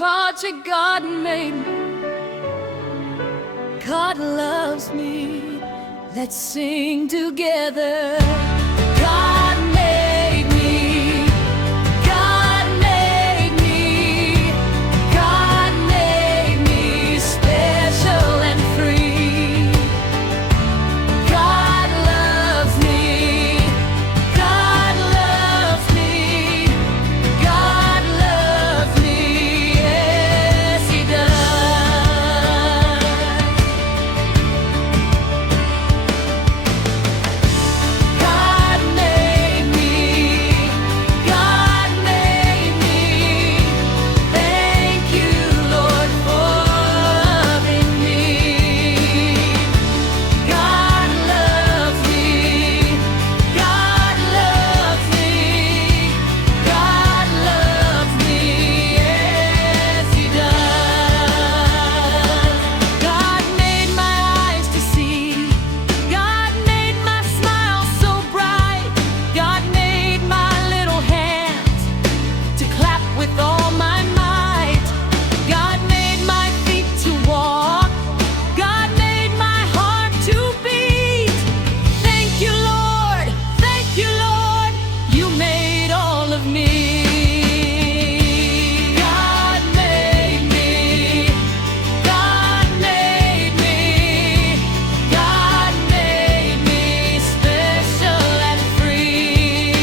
project God made me. God loves me. Let's sing together. God made me. God made me. God made me special and free. God loves me. God loves me. God loves me. Yes, He does. God made me. God made me. Thank you, Lord, for loving me. God loves me. God loves me. God loves me. Yes, He does. God made my eyes to see. God made my smile so bright. God made my little hands to clap with all my might. God made my feet to walk. God made my heart to beat. Thank you, Lord. Thank you, Lord. You made all of me. God made me. God made me. God made me special and free.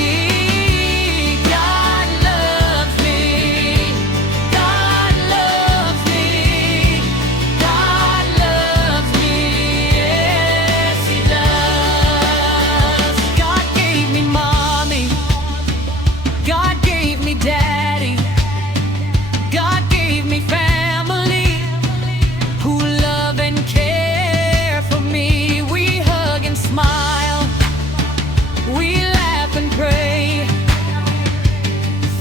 God loves me. God loves me. God loves me. Yes, He does. God gave me mommy. God gave me daddy. God gave me family who love and care for me. We hug and smile. We laugh and pray.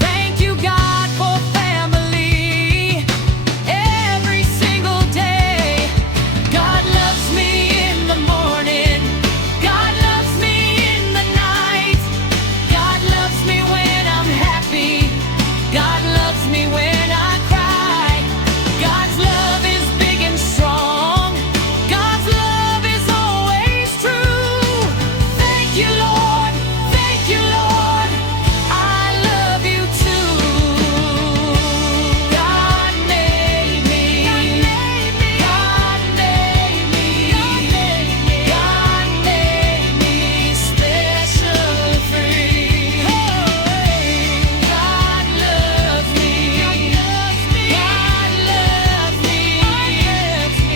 Thank you, God, for family every single day. God loves me in the morning. God loves me in the night. God loves me when I'm happy. God loves me when I cry. God's love is big and strong. God's love is always true. Thank you, Lord. Thank you, Lord. I love you too. God made me. God made me. God made me special and free. God loves me. God loves me.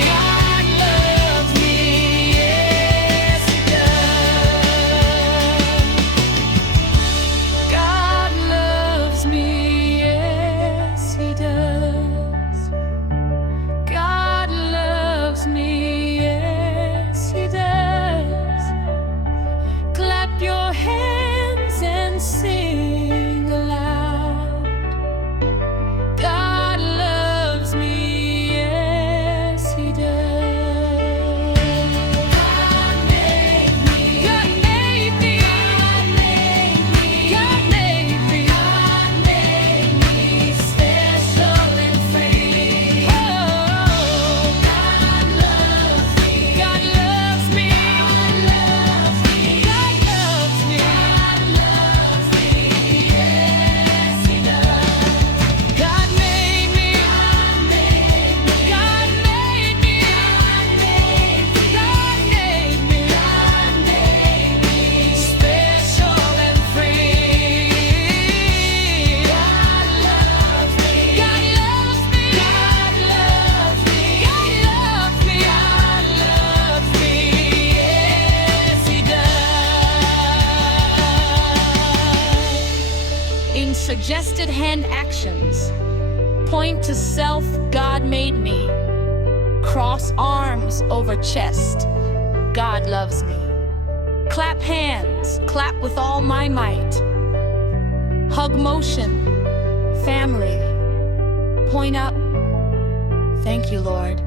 God loves me. Yes, He does. God loves me. Yes, He does. God loves me. Yes, He does. Clap your hands and sing aloud. God loves me. Yes, He does. God made me. God made me. God made me. God made me special and free. Oh, God loves me. God loves me. God loves me. God loves me. Yes, He does. God made me. God made me. God made me. God made me special and free. God loves me. God loves me. God loves me. God loves me. God loves me. Yes, He does. In suggested hand actions, point to self. God made me. Cross arms over chest. God loves me. Clap hands. Clap with all my might. Hug motion. Family. Point up. Thank you, Lord.